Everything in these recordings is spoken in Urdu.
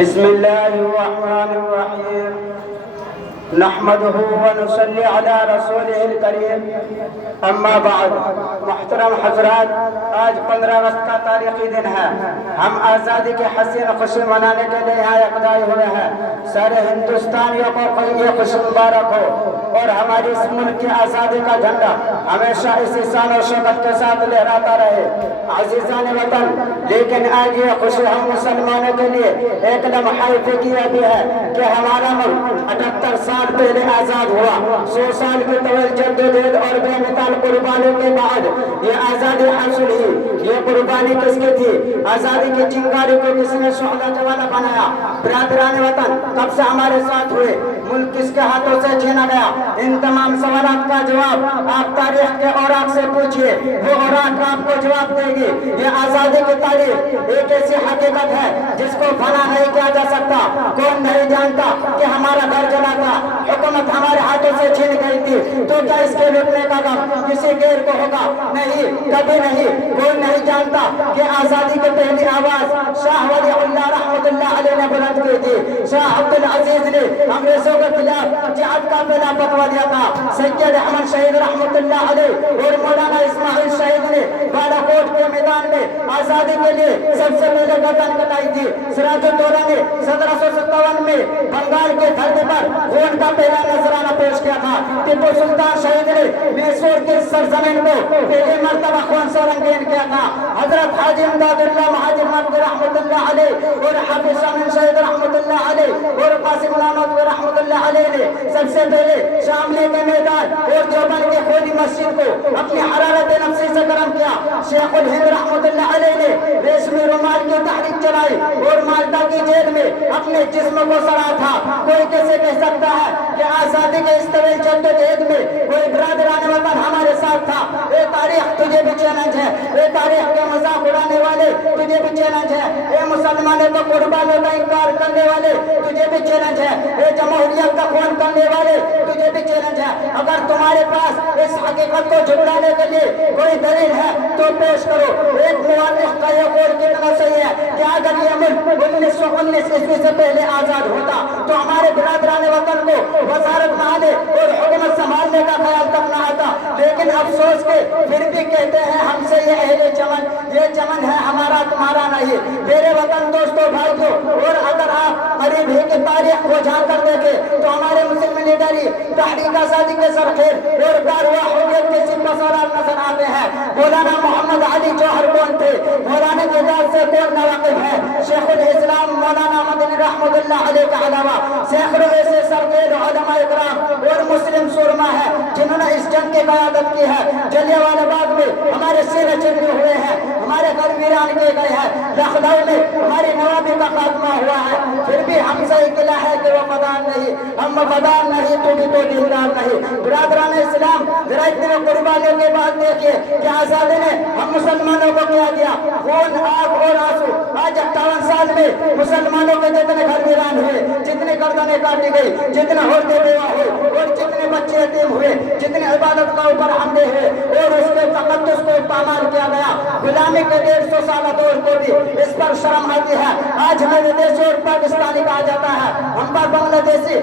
بسم الله الرحمن الرحيم نحمده ونصلي على رسوله الكريم اما بعد محترم حضرات آج 15 اگست کا تاریخی دن ہے. ہم آزادی کے حسین خوشی منانے کے لیے یہاں اقدام ہوئے ہیں. سارے ہندوستانیوں کو یہ خوشی مبارک ہو اور ہماری اس ملک کی آزادی کا جھنڈا ہمیشہ اسی شان و شوکت کے ساتھ لہراتا رہے. عزیزان وطن، لیکن آج یہ خوشی ہم مسلمانوں کے لیے ایک لمحہ فکریہ بھی ہے کہ ہمارا ملک 78 سال پہلے آزاد ہوا. 100 سال کی طویل جدوجہد اور بے مثال قربانی کے بعد یہ آزادی حاصل ہوئی. یہ قربانی کس کی تھی؟ آزادی کی چنگاری کو کس نے شعلہ جوالا بنایا؟ برادران وطن کب سے ہمارے ساتھ ہوئے؟ ملک کس کے ہاتھوں سے چھینا گیا؟ ان تمام سوالات کا جواب آپ تاریخ کے اوراق سے پوچھئے، وہ اوراق آپ کو جواب دے گی. یہ آزادی کی تاریخ ایک ایسی حقیقت ہے جس کو فنا نہیں کیا جا سکتا. کون نہیں جانتا کہ ہمارا گھر جلا تھا، حکومت ہمارے ہاتھوں سے چھین گئی تھی، تو کیا اس کے لٹنے کا غم کسی غیر کو ہوگا؟ نہیں، کبھی نہیں. کوئی نہیں جانتا کہ آزادی کی پہلی آواز شاہ ولی اللہ رحمت اللہ علیہ نے بلند کی تھی. شاہ عبدالعزیز نے انگریزوں کے خلاف جہاد کا پہلا فتویٰ دیا تھا. سید احمد شہید رحمت اللہ علیہ اور مولانا اسماعیل شہید نے بالا کوٹ کے میدان میں آزادی کے لیے سب سے پہلے گردن کٹائی تھی. سراج الدولہ نے 1757 میں بنگال کے دھرتی پر خون کا پہلا نذرانہ پیش کیا تھا. ٹیپو سلطان شہید نے میسور کی سرزمین کو پہلی مرتبہ خون سے رنگین کیا تھا. حضرت حاجی امداد اللہ مہاجر مکی رحمت اللہ علیہ اور حافظ شامل شہید رحمت اللہ علیہ اور قاسم علامت رحمت اللہ علیہ نے سب سے پہلے شاملی کے میدان اور چوبن کے خونی مسجد کو اپنی حرارت نفسی سے گرم کیا. شیخ الہند رحمت اللہ علیہ نے ریشمی رومال کی تحریک چلائی اور مالٹا کی جیل میں اپنے جسم کو سڑا تھا. کوئی کیسے کہہ سکتا ہے کہ آزادی کے اس طویل جدوجہد میں کوئی برادران وطن ہمارے ساتھ تھا؟ اے تاریخ تجھے بھی چیلنج ہے، اے تاریخ کے مذاق اڑانے والے تجھے بھی چیلنج ہے، اے مسلمانوں کو قربانوں کا انکار کرنے والے تجھے بھی چیلنج ہے، اے جمہوریت کا خون کرنے والے تجھے بھی چیلنج ہے. اگر تمہارے پاس اس حقیقت کو جھٹلانے کے لیے کوئی دلیل ہے تو پیش کرو. ایک مورخ کا یہ قول کتنا صحیح ہے کہ اگر یہ ملک 1919 عیسوی سے پہلے آزاد ہوتا تو ہمارے برادران وطن کو وزارت نہانے اور حکومت سنبھالنے کا خیال تک نہ آتا. لیکن افسوس کے پھر بھی کہتے ہیں ہم سے یہ اہل چمن، یہ چمن ہے ہمارا تمہارا نہیں. میرے وطن دوستوں بھائیوں، اور اگر آپ قریب ہی کی تاریخ کو جھانک کر دیکھیں تو ہمارے مسلم لیڈری تحریک آزادی کے سرخیر اور کارواں حریت کے سپاسالار نظر آتے ہیں. مولانا محمد علی جوہر کون تھے؟ مولانا کے ذات سے کون ناواقف ہے؟ شیخ الاسلام مولانا مدنی رحمت اللہ علیہ کے علاوہ سینکڑوں ایسے سرخیر علماء اکرام اور مسلم سرما ہے جنہوں نے اس جنگ کی قیادت کی ہے. جلیانوالہ باغ میں ہمارے سینے چندے ہوئے ہیں، ہمارے گھر ویران کیے گئے ہیں، لکھنؤ میں ہماری نوابی کا خاتمہ ہوا ہے. پھر بھی ہم سے اطلاع ہے کہ وہ وفادار نہیں، ہم وفادار نہیں تو بھی تو دیندار نہیں. برادران اسلام، ذرا اتنے قربانیوں کے بعد دیکھیے کہ آزادی نے ہم مسلمانوں کو کیا دیا. خون، آگ اور آنسو. آج 58 سال میں مسلمانوں کے جتنے گھر ویران ہوئے، جتنے گردنیں کاٹی گئی، جتنے عورتیں بیوہ ہوئے اور جتنے بچے یتیم ہوئے، جتنے عبادت کا اوپر حملے ہوئے اور اس کے تقدس کو پامال کیا گیا. غلامی کے 150 سالہ دور کو بھی اس پر شرم آتی ہے. آج ہمیں ودیشی اور پاکستانی کہا جاتا ہے، ہم پر بنگلہ دیشی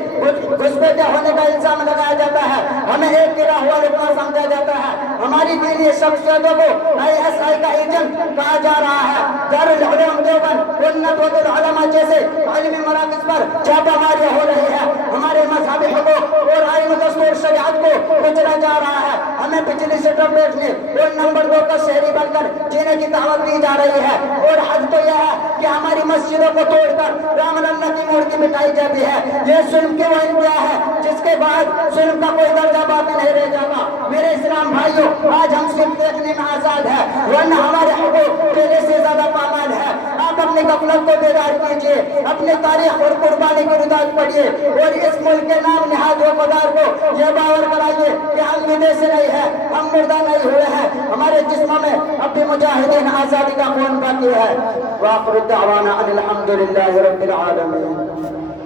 گھسپیٹے ہونے کا الزام لگایا جاتا ہے، ہمیں ایک گرا ہوا لقمہ سمجھا جاتا ہے. ہماری دینی شخصیتوں کو ISI کا ایجنٹ کہا جا رہا ہے. دارالعلوم دیوبند، ندوۃ العلماء جیسے علمی مراکز پر چھاپہ ماریاں ہو رہی ہے. ہمارے مذہبی حقوق اور آئین و دستور شریعت کو کچلا جا رہا ہے. ہمیں بجلی سے ڈر بیٹھنے اور نمبر 2 کا شہری بن کر جینے کی دعوت دی جا رہی ہے. اور حد تو یہ ہے کہ ہماری مسجدوں کو توڑ کر رام اللہ کی مورتی مٹائی جاتی ہے. یہ ظلم کی وہ انتہا ہے جس کے بعد ظلم کا کوئی درجہ باقی نہیں رہ جاتا. میرے اسلام بھائیوں، آج ہم صرف دیکھنے میں آزاد ہے ورنہ ہمارے حقوق پہلے سے زیادہ پامال ہے. آپ اپنی غفلت کو بیدار کیجیے، اپنے تاریخ اور قربانی کی رجحان پڑھیے اور اس ملک کے نام نہاد وفادار کو یہ باور کرائیے کہ ہم ودیشی نہیں ہے، ہم مردہ نہیں ہوئے ہیں. ہمارے جسموں میں اب بھی مجاہدین آزادی کا خون باقی ہے. وآخر دعوانا ان الحمد للہ رب العالمین.